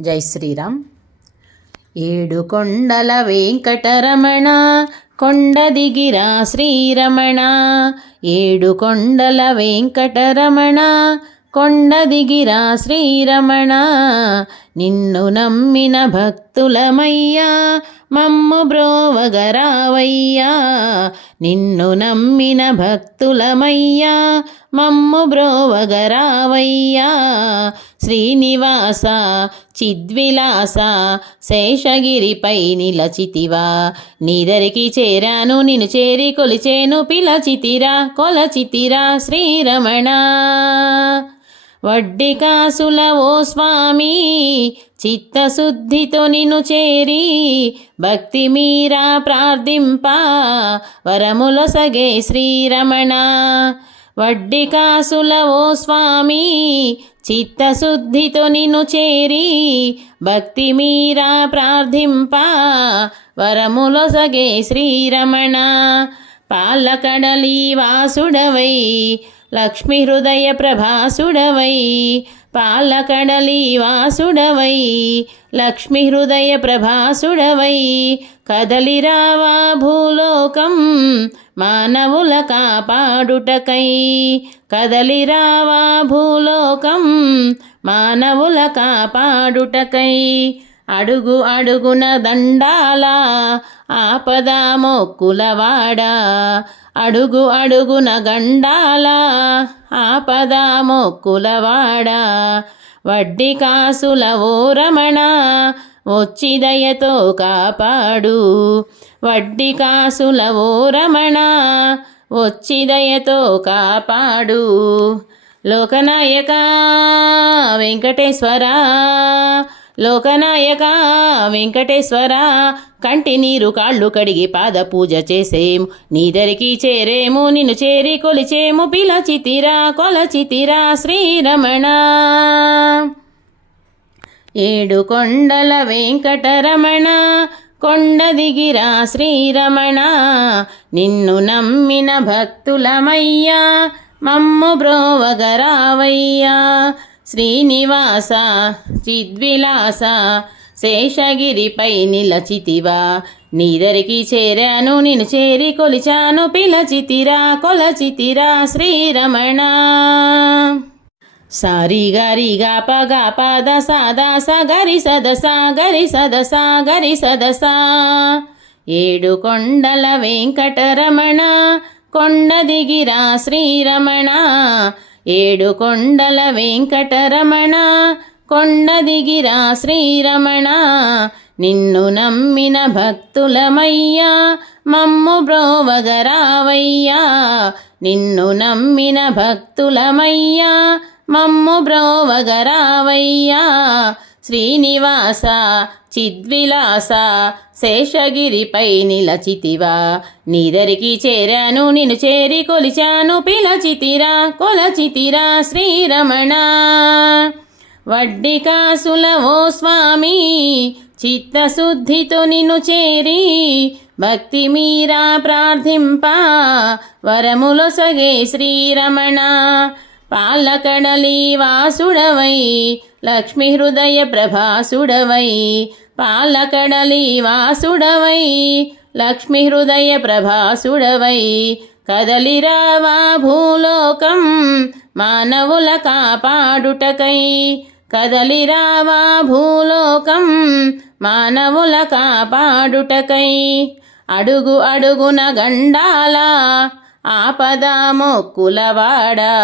జై శ్రీరామ్. ఏడు కొండల వెంకటరమణ కొండ దిగిరా శ్రీరమణ. ఏడు కొండల వెంకటరమణ కొండ దిగిరా శ్రీరమణ. నిన్ను నమ్మిన భక్తులమయ్యా మమ్ము బ్రోవగరావయ్యా. నిన్ను నమ్మిన భక్తులమయ్యా మమ్ము బ్రోవగరావయ్యా. శ్రీనివాస చిద్విలాస శేషగిరిపై నిలచితివా. నీదరికి చేరాను నిన్ను చేరి కొలిచేను పిలచితిరా కొలచితిరా శ్రీరమణ. వడ్డీ కాసుల ఓ స్వామి చిత్తశుద్ధితో నిన్ను చేరి భక్తి మీరా ప్రార్థింప వరములొసగే శ్రీరమణ. వడ్డీ కాసుల ఓ స్వామి చిత్తశుద్ధితో నిన్ను చేరి భక్తి మీరా ప్రార్థింప వరములొసగే శ్రీరమణ. పాలకడలి వాసుడవై లక్ష్మీ హృదయ ప్రభాసుడవై పాలకడలి వాసుడవై లక్ష్మీ హృదయ ప్రభాసుడవై కదలిరావా భూలోకం మానవుల కాపాడుటకై కదలిరావా భూలోకం మానవుల కాపాడుటకై. అడుగు అడుగున దండాల ఆపద మొక్కులవాడా అడుగు అడుగున గండాల ఆపద మొక్కులవాడా వడ్డీ కాసుల ఓ రమణ వచ్చి దయతో కాపాడు. వడ్డీ కాసుల ఓ రమణ వచ్చి దయతో కాపాడు. లోకనాయక వెంకటేశ్వరా లోకనాయక వెంకటేశ్వర కంటి నీరు కాళ్ళు కడిగి పాద పూజ చేసేము నీదరికి చేరేము నిన్ను చేరి కొలిచేము పిలచితిరా కొలచితిరా శ్రీరమణ. ఏడు కొండల వెంకటరమణ కొండ దిగిరా శ్రీరమణ. నిన్ను నమ్మిన భక్తులమయ్యా మమ్ము బ్రోవగరావయ్యా. శ్రీనివాస చిద్విలాస శేషగిరిపై నిలచితివా. నీదరికి చేరాను నేను చేరి కొలిచాను పిలచితిరా కొలచితిరా శ్రీరమణ. సారి గారి గా ప గా ప దస సా గరి సదసా గరి సదసా గరి సద ఏడు కొండల వెంకటరమణ కొండ దిగిరా శ్రీరమణ. ఏడు కొండల వెంకటరమణ కొండ దిగిరా శ్రీరమణ. నిన్ను నమ్మిన భక్తులమయ్యా మమ్ము బ్రోవగరావయ్యా. నిన్ను నమ్మిన భక్తులమయ్యా మమ్ము బ్రోవగరావయ్యా. శ్రీనివాస చిద్విలాస శేషగిరిపై నిలచితివా. నీదరికి చేరాను నిన్ను చేరి కొలిచాను పిలచితిరా కొలచితిరా శ్రీరమణ. వడ్డికాసుల ఓ స్వామి చిత్తశుద్ధితో నిన్ను చేరి భక్తి మీరా ప్రార్థింప వరములొసగే శ్రీరమణ. పాలకడలి వాసుడవై లక్ష్మి హృదయ ప్రభాసుడవై పాలకడలి వాసుడవై లక్ష్మి హృదయ ప్రభాసుడవై కదలిరావా భూలోకం మానవుల కాపాడుటకై. కదలిరావా భూలోకం మానవుల కాపాడుటకై. అడుగు అడుగున గండాల ఆపద మొక్కులవాడా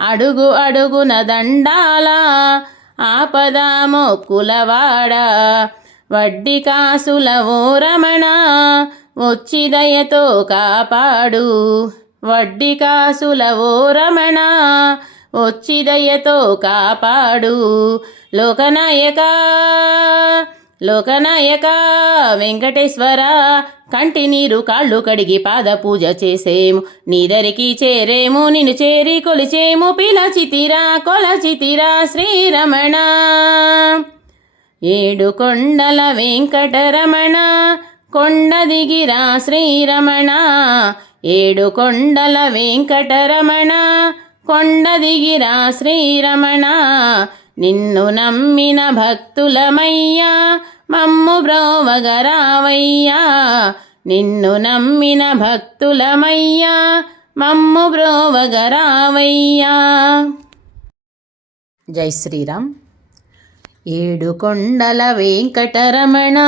అడుగు అడుగున దండాల ఆపదామో కులవాడ వడ్డీ కాసుల ఓ రమణ వచ్చి దయతో కాపాడు. వడ్డీ కాసుల ఓ రమణ వచ్చి దయతో కాపాడు. లోకనాయకా లోకనాయక వెంకటేశ్వర కంటి నీరు కాళ్ళు కడిగి పాద పూజ చేసేము. నీదరికి చేరేము నిన్ను చేరి కొలిచేము. పిలచితిరా కొలచితిరా శ్రీరమణ. ఏడు కొండల వెంకటరమణ కొండ దిగిరా శ్రీరమణ. ఏడు కొండల వెంకటరమణ కొండ దిగిరా శ్రీరమణ. నిన్ను నమ్మిన భక్తులమయ్యా మమ్ము బ్రోవగరావయ్యా. నిన్ను నమ్మిన భక్తులమయ్యా మమ్ము బ్రోవగరావయ్యా. జై శ్రీరామ్. ఏడు కొండల వెంకటరమణ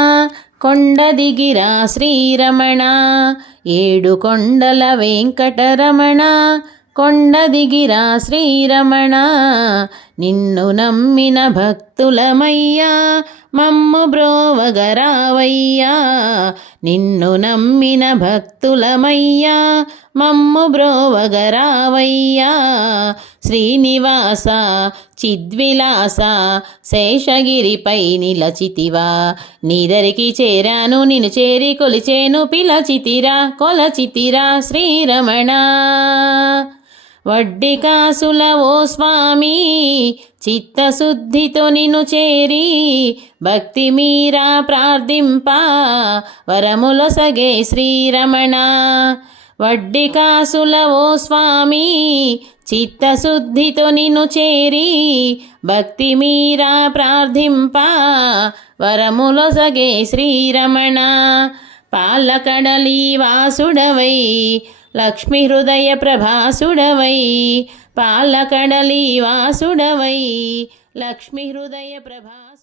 కొండ దిగిరా శ్రీరమణ. ఏడు కొండల వెంకటరమణ కొండ దిగిరా శ్రీరమణ. నిన్ను నమ్మిన భక్తులమయ్యా మమ్ము బ్రోవగరావయ్యా. నిన్ను నమ్మిన భక్తులమయ్యా మమ్ము బ్రోవగరావయ్యా. శ్రీనివాస చిద్విలాస శేషగిరిపై నిలచితివా. నీదరికి చేరాను నిన్ను చేరి కొలిచేను పిలచితిరా కొలచితిరా శ్రీరమణ. వడ్డీ కాసుల ఓ స్వామి చిత్తశుద్ధితో నిన్ను చేరి భక్తి మీరా ప్రార్థింప వరముల సగే శ్రీరమణ. వడ్డీ కాసుల ఓ స్వామి చిత్తశుద్ధితో నిన్ను చేరి భక్తి మీరా ప్రార్థింప వరముల సగే శ్రీరమణ. పాలకడలి వాసుడవై లక్ష్మి హృదయ ప్రభాసుడవై పాలకడలి వాసుడవై లక్ష్మి హృదయ ప్రభా